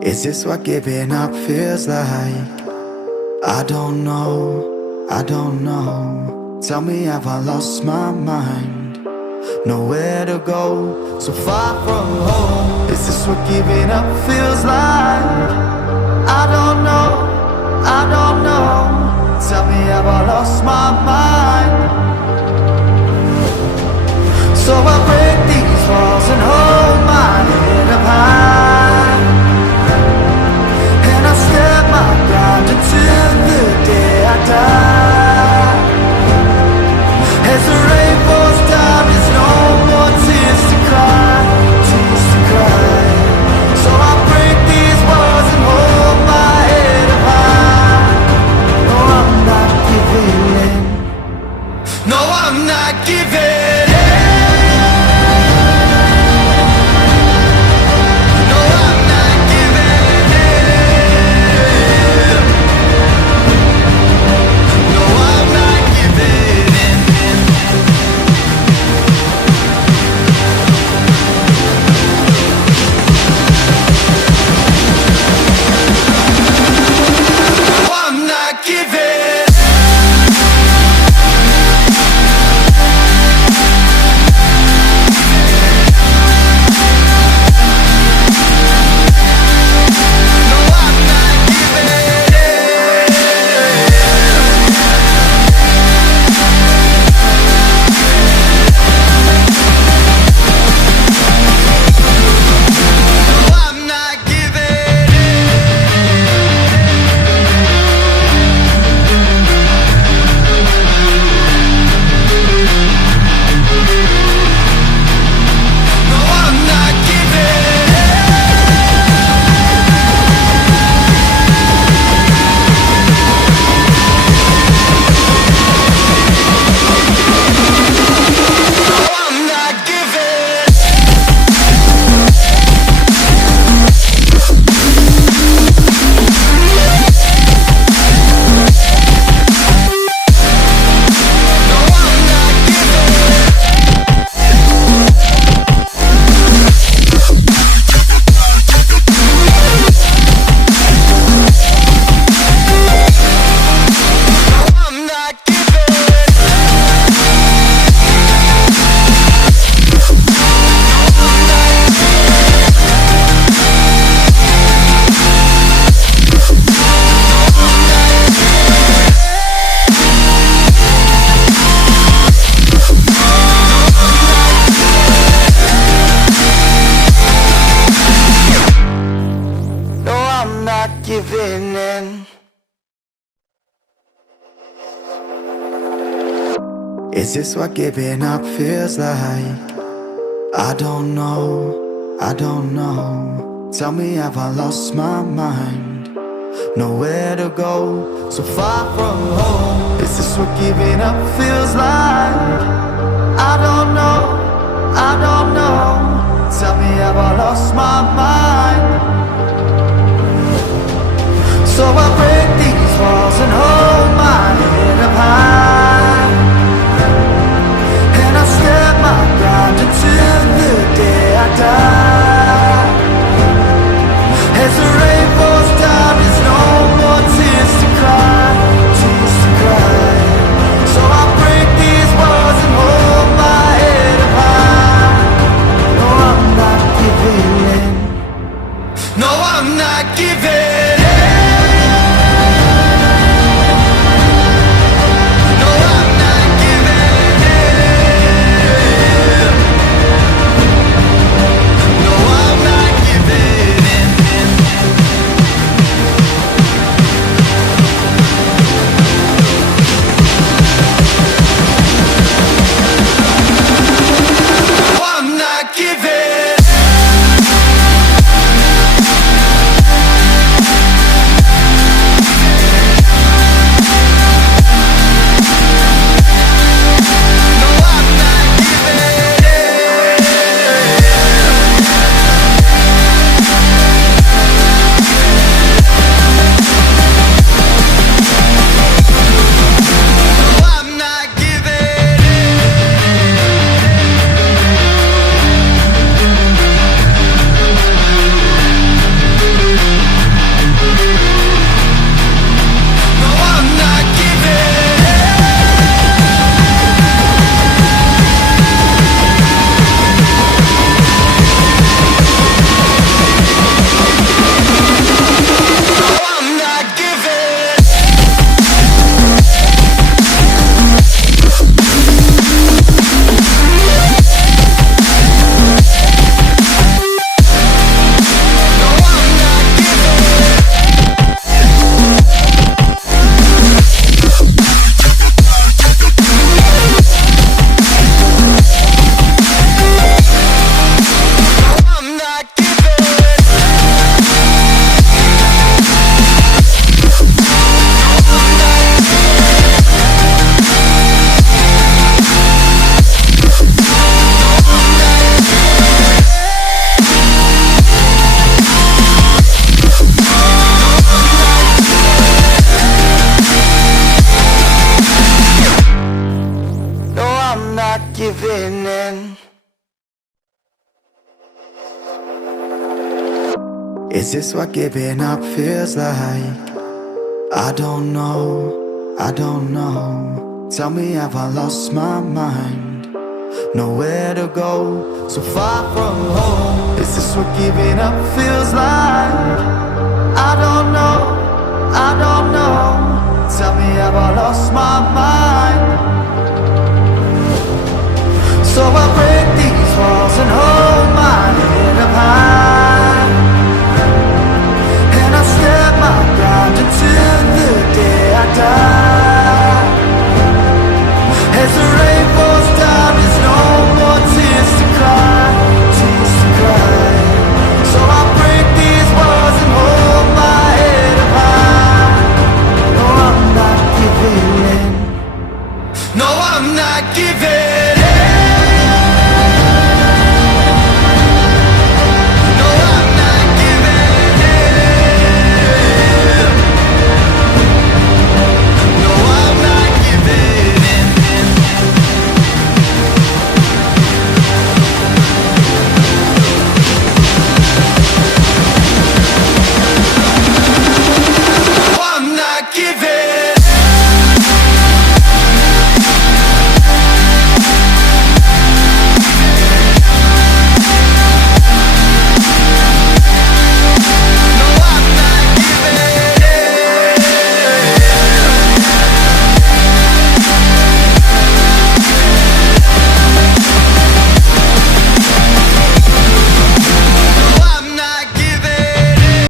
Is this what giving up feels like? I don't know, I don't know. Tell me, have I lost my mind? Nowhere to go, so far from home. Is this what giving up feels like? I don't know, I don't know. Tell me, have I lost my mind? So I break these walls and hold my head up high, and I step my ground until the day I die. As the rain falls down, there's no more tears to cry, tears to cry. So I break these walls and hold my head up high. No, I'm not giving in. No, I'm not giving in. Giving in. Is this what giving up feels like? I don't know, I don't know. Tell me, have I lost my mind? Nowhere to go, so far from home. Is this what giving up feels like? I don't know, I don't know. Tell me, have I lost my mind? So I break these walls and hold my head up high, and I step my ground until the day I die. As the rain falls down, there's no more tears to cry, tears to cry. So I break these walls and hold my head up high. No, I'm not giving in. No, I'm not giving in. Is this what giving up feels like? I don't know, I don't know. Tell me, have I lost my mind? Nowhere to go, so far from home. Is this what giving up feels like? I don't know, I don't know. Tell me, have I lost my mind? So I break these walls and hold